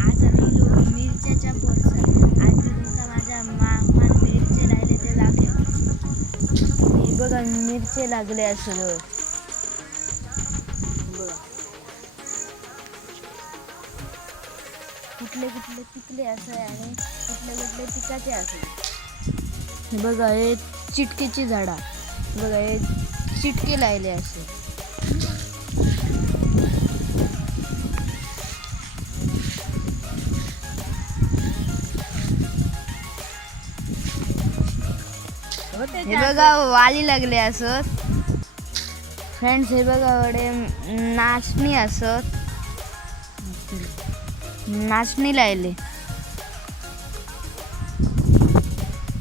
आज आम्ही लोक मिरच्याच्या पोरसा आज मी तुमका माझ्या मामान मिरचे लायले ते दाखव. हे बघा मिरचे लागले असं बघा कुठले कुठले पिकले असं आणि कुठले कुठले पिकाचे असे. बघा हे चिटकेची झाडा बघा हे चिटके लायले असे. हे बघा वाली लागले असत. फ्रेंड्स हे बघा वडे नाचणी असत नाचणी लायले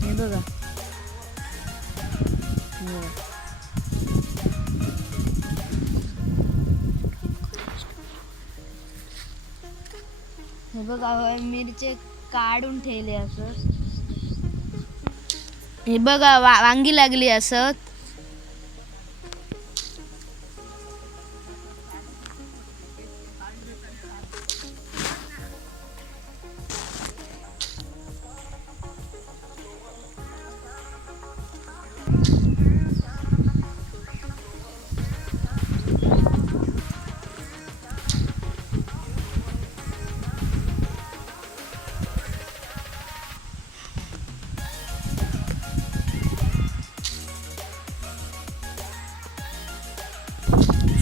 हे बघा. हे बघा मिरचे काढून ठेवले असत. हे बघा वांगी लागली असत.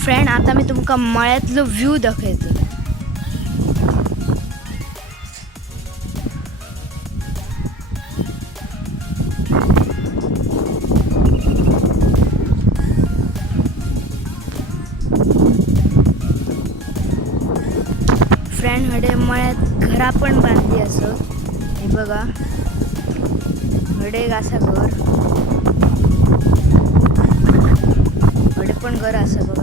फ्रेंड आता मी तुमका मळ्यातलो व्ह्यू दाखवतो. फ्रेंड हडे मळ्यात घरा पण बांधली असत. हे बघा हडे एक असा घर हडे पण घर असं बघा.